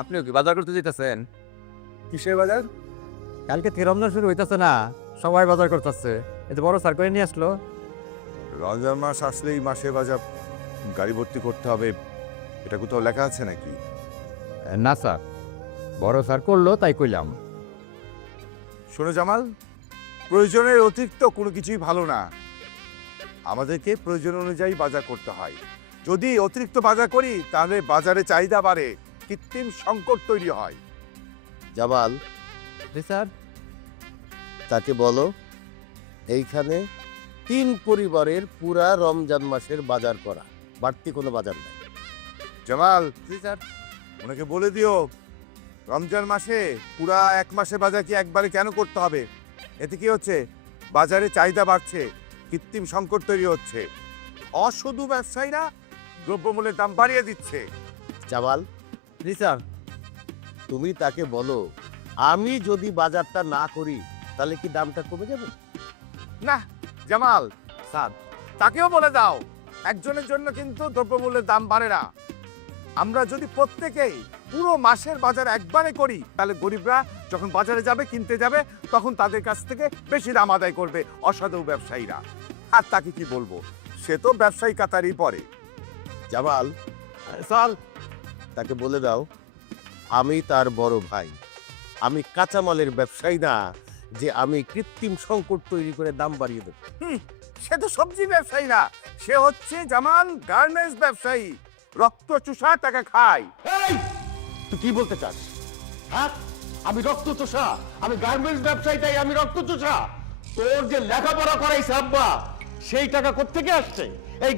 আপনিও কি বাজার করতে যেতেছেন? কিসের বাজার? কালকে থেকে রমজান শুরু হইতেছে না, সবাই বাজার করতেছে। এত বড় সার করে নিয়ে আসলো। রমজান মাস আসলেই মাসে বাজার গাড়ি ভর্তি করতে হবে, এটা কোথাও লেখা আছে নাকি? না স্যার, বড় স্যার করলো তাই কইলাম। শোনো জামাল, প্রয়োজনের অতিরিক্ত কোনো কিছুই ভালো না। আমাদেরকে প্রয়োজন অনুযায়ী বাজার করতে হয়। যদি অতিরিক্ত বাজার করি তাহলে বাজারে চাহিদা বাড়ে, কৃত্রিম সংকট তৈরি হয়। জামাল, জি স্যার। তাকে বলো এইখানে 3 পরিবারের পুরা রমজান মাসের বাজার করা, বাড়তি কোনো বাজার নাই। জামাল, জি স্যার। ওনাকে বলে দিও রমজান মাসে পুরা 1 মাসের বাজার কি একবারে কেন করতে হবে? এতে কি হচ্ছে? বাজারে চাহিদা বাড়ছে, কৃত্রিম সংকট তৈরি হচ্ছে, অসাধু ব্যবসায়ীরা দ্রব্যমূল্যের দাম বাড়িয়ে দিচ্ছে। জামাল, জি স্যার। তুমি তাকে বলো আমি যদি বাজারটা না করি তাহলে কি দামটা কমে যাবে? না জামাল স্যার, তাকেও বলে দাও একজনের জন্য কিন্তু দ্রব্যমূল্যের দাম বাড়ে না। আমরা যদি প্রত্যেকেই পুরো মাসের বাজার একবারে করি তাহলে গরিবরা যখন বাজারে যাবে কিনতে যাবে তখন তাদের কাছ থেকে বেশি দাম আদায় করবে অসাধু ব্যবসায়ীরা। আর তাকে কি বলবো, সে তো ব্যবসায়ী কাতারই পড়ে। জামাল, স্যার। তাকে বলে দাও আমি তার বড় ভাই, আমি কাঁচামালের ব্যবসায়ী না যে আমি কৃত্রিম সংকট তৈরি করে দাম বাড়িয়ে দেব। সে তো সবজি ব্যবসায়ী না, সে হচ্ছে জামাল গার্মেন্টস ব্যবসায়ী, রক্ত চুষা টাকা খায়। এই তুই কি বলতে চাস? হ্যাঁ, আমি রক্ত চোষা, আমি গার্মেন্টস ব্যবসায়ী তাই আমি রক্ত চোষা? তোর যে লেখাপড়া করাইছে আব্বা, সেই টাকা কোত্থেকে আসছে? এই